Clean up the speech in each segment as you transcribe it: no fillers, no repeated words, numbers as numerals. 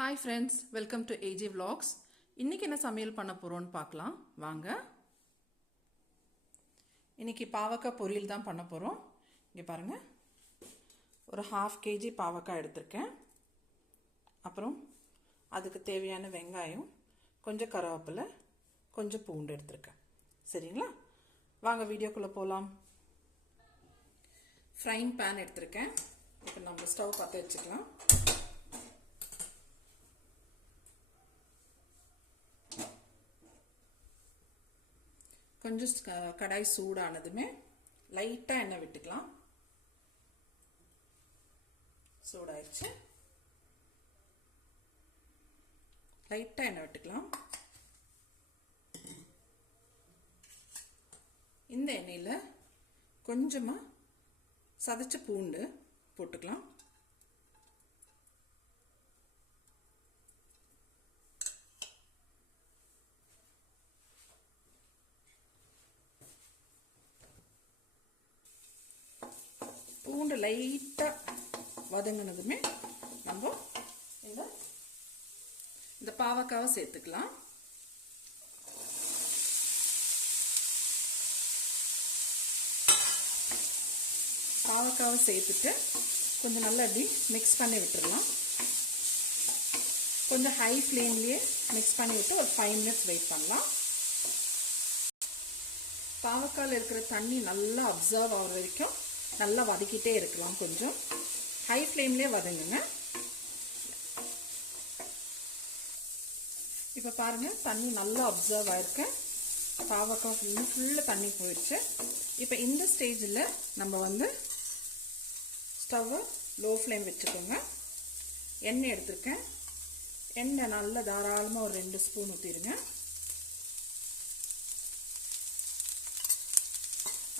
Hi friends, welcome to AJ Vlogs. இன்னைக்கு என்ன சமையல் பண்ண போறோம்னு பார்க்கலாம் வாங்க. இன்னைக்கு பாவக்காய் பொரியல் தான் பண்ண போறோம். இங்க பாருங்க. ஒரு 1/2 kg பாவக்காய் எடுத்துர்க்கேன். அப்புறம் அதுக்கு தேவையான வெங்காயம், கொஞ்சம் கறிவேப்பிலை, கொஞ்சம் பூண்டு எடுத்துர்க்கேன். சரிங்களா? வாங்க வீடியோக்குள்ள போலாம். Frying pan எடுத்துர்க்கேன். இப்போ நம்ம ஸ்டவ் பத்த வச்சுக்கலாம். கொஞ்சம் கடாய் சூடானதுமே லைட்டா எண்ணெய் விட்டுக்கலாம். சூடாயிருச்சு. லைட்டா எண்ணெய் விட்டுக்கலாம். இந்த எண்ணெயில கொஞ்சமா சதைச்ச பூண்டு போட்டுக்கலாம். பூண்டு லைட்டா வதங்கினதுமே நம்ம இந்த பாவக்காவை சேர்த்துக்கலாம். பாவக்காவை சேர்த்துட்டு கொஞ்சம் நல்லா அப்படி மிக்ஸ் பண்ணி விட்டுடலாம். கொஞ்சம் ஹை ஃப்ளேம்லயே மிக்ஸ் பண்ணி விட்டு ஒரு 5 minutes வெயிட் பண்ணலாம். பாவக்காயில் இருக்கிற தண்ணி நல்லா அப்சர்வ் ஆகிற வரைக்கும் நல்லா வதக்கிட்டே இருக்கலாம். கொஞ்சம் ஹை ஃப்ளேம்லயே வதங்குங்க. இப்போ பாருங்க தண்ணி நல்லா அப்சர்வ் ஆயிருக்கு. பாவக்காய் ஃபுல்லா தண்ணி போயிடுச்சு. இப்போ இந்த ஸ்டேஜில் நம்ம ஸ்டவ் லோ ஃப்ளேம் வச்சுக்கோங்க. எண்ணெய் எடுத்துருக்கேன். எண்ணெய் நல்லா தாராளமாக ஒரு 2 ஸ்பூன் ஊற்றிடுங்க.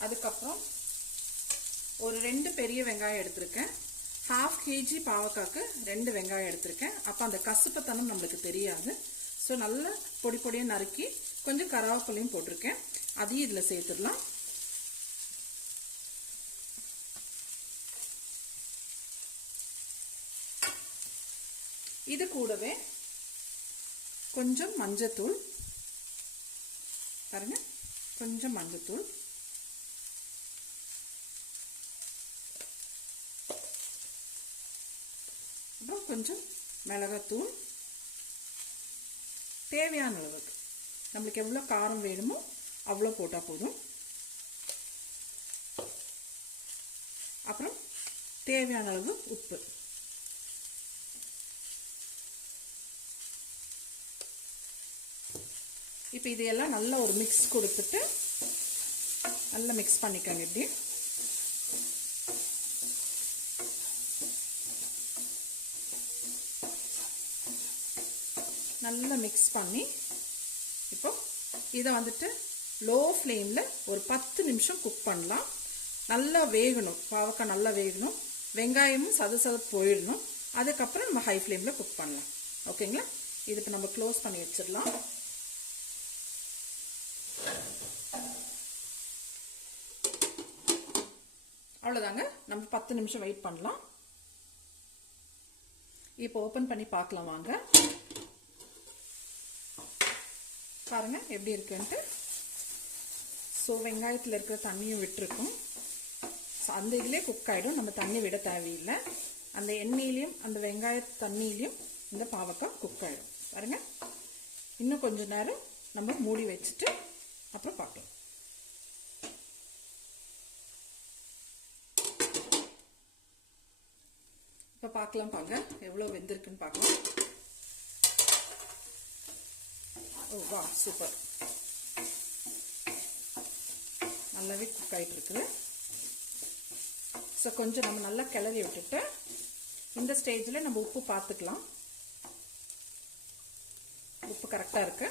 அதுக்கப்புறம் ஒரு 2 பெரிய வெங்காயம் எடுத்திருக்கேன். 1/2 kg பாவக்காய்க்கு 2 வெங்காயம் எடுத்திருக்கேன். அப்போ அந்த கசப்புத்தனம் நம்மளுக்கு தெரியாது. ஸோ நல்லா பொடி பொடியாக நறுக்கி கொஞ்சம் கறிவேப்பிலையும் போட்டிருக்கேன். அதையும் இதில் சேர்த்துடலாம். இது கூடவே கொஞ்சம் மஞ்சத்தூள் பாருங்க, கொஞ்சம் மஞ்சத்தூள், அப்புறம் கொஞ்சம் மிளகாத்தூள், தேவையான அளவுக்கு நம்மளுக்கு எவ்வளோ காரம் வேணுமோ அவ்வளோ போட்டால் போதும். அப்புறம் தேவையான அளவு உப்பு. இப்போ இதையெல்லாம் நல்லா ஒரு மிக்ஸ் கொடுத்துட்டு நல்லா மிக்ஸ் பண்ணிக்கோங்க. இப்படி நல்லா மிக்ஸ் பண்ணி இப்போ இதை லோ ஃப்ளேமில் ஒரு 10 நிமிஷம் குக் பண்ணலாம். நல்லா வேகணும், பாவக்காய் நல்லா வேகணும், வெங்காயமும் சதசதப்பு போயிடணும். அதுக்கப்புறம் நம்ம ஹை ஃப்ளேமில் குக் பண்ணலாம். ஓகேங்களா? இதுக்கு நம்ம க்ளோஸ் பண்ணி வச்சிடலாம். அவ்வளோதாங்க, நம்ம 10 நிமிஷம் வெயிட் பண்ணலாம். இப்போ ஓப்பன் பண்ணி பார்க்கலாம் வாங்க. பாருங்க எப்படி இருக்குன்ட்டு. ஸோ வெங்காயத்தில் இருக்கிற தண்ணியும் விட்டுருக்கும். அந்த இதுலேயே குக் ஆகிடும். நம்ம தண்ணி விட தேவையில்லை. அந்த எண்ணெயிலையும் அந்த வெங்காய தண்ணியிலையும் இந்த பாவக்காய் குக் ஆகிடும். பாருங்க, இன்னும் கொஞ்ச நேரம் நம்ம மூடி வச்சுட்டு அப்புறம் பார்க்கலாம். இப்போ பார்க்கலாம் பாருங்க எவ்வளோ வெந்திருக்குன்னு பார்க்கலாம். ஓ வா, சூப்பர், நல்லாவே குக் ஆகிட்டு இருக்குது. ஸோ கொஞ்சம் நம்ம நல்லா கிளறி விட்டுட்டு இந்த ஸ்டேஜில் நம்ம உப்பு பார்த்துக்கலாம். உப்பு கரெக்டாக இருக்கு.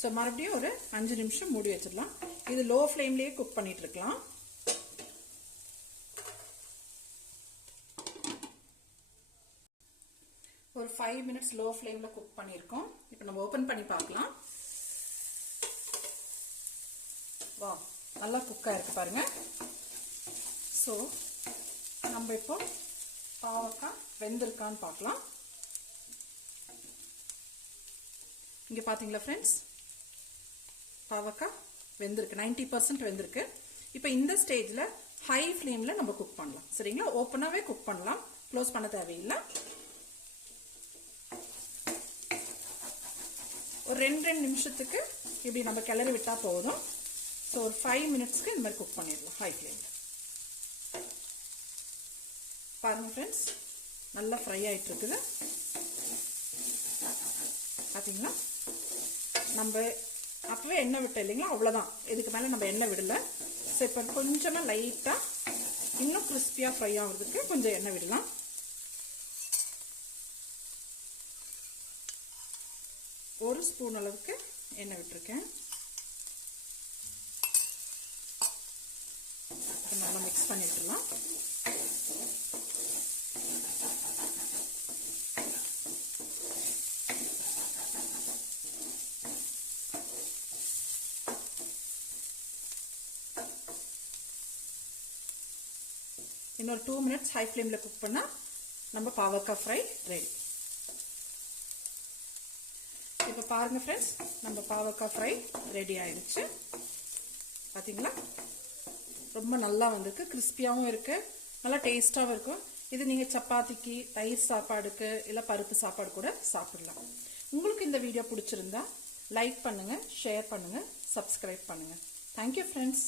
ஸோ மறுபடியும் ஒரு 5 நிமிஷம் மூடி வச்சிடலாம். இது லோ ஃப்ளேம்லேயே குக் பண்ணிட்டு இருக்கலாம். ஒரு 5 minutes லோ ஃப்ளேமில் குக் பண்ணியிருக்கோம். இப்போ நம்ம ஓப்பன் பண்ணி பார்க்கலாம். வா, நல்லா குக் ஆயிருக்கு பாருங்க. ஸோ நம்ம இப்போ பாவக்காய் வெந்திருக்கான்னு பார்க்கலாம். இங்கே பார்த்தீங்களா ஃப்ரெண்ட்ஸ், பாவக்காய் வெந்திருக்கு, 90% வெந்திருக்கு. இப்போ இந்த ஸ்டேஜில் ஹை ஃப்ளேமில் நம்ம குக் பண்ணலாம். சரிங்களா, ஓப்பனாகவே குக் பண்ணலாம், க்ளோஸ் பண்ண தேவையில்லை. ஒரு 2 நிமிஷத்துக்கு இப்படி நம்ம கிளறி விட்டால் போதும். ஸோ ஒரு 5 மினிட்ஸ்க்கு இந்த மாதிரி குக் பண்ணிடலாம் ஹை ஃப்ளேமில். பாருங்கள் ஃப்ரெண்ட்ஸ், நல்லா ஃப்ரை ஆகிட்டு இருக்குது. பார்த்தீங்களா, நம்ம அப்பவே எண்ணெய் விட்டோம் இல்லைங்களா, அவ்வளோதான். இதுக்கு மேலே நம்ம எண்ணெய் விடலை. ஸோ இப்போ கொஞ்சமாக லைட்டாக இன்னும் கிறிஸ்பியாக ஃப்ரை ஆகிறதுக்கு கொஞ்சம் எண்ணெய் விடலாம். ஒரு ஸ்பூன் அளவுக்கு எண்ணெய் விட்டுருக்கேன். நல்லா மிக்ஸ் பண்ணி விட்டுலாம். இன்னொரு 2 மினிட்ஸ் ஹை ஃப்ளேமில் குக் பண்ணால் நம்ம பாவக்காய் ஃப்ரை ரெடி. இப்போ பாருங்கள் ஃப்ரெண்ட்ஸ், நம்ம பாவக்காய் ஃப்ரை ரெடி ஆயிடுச்சு. பார்த்தீங்களா, ரொம்ப நல்லா வந்திருக்கு, கிறிஸ்பியாகவும் இருக்குது, நல்லா டேஸ்ட்டாகவும் இருக்கும். இது நீங்கள் சப்பாத்திக்கு, தயிர் சாப்பாடுக்கு, இல்லை பருப்பு சாப்பாடு கூட சாப்பிடலாம். உங்களுக்கு இந்த வீடியோ பிடிச்சிருந்தா லைக் பண்ணுங்கள், ஷேர் பண்ணுங்கள், சப்ஸ்கிரைப் பண்ணுங்கள். Thank you friends.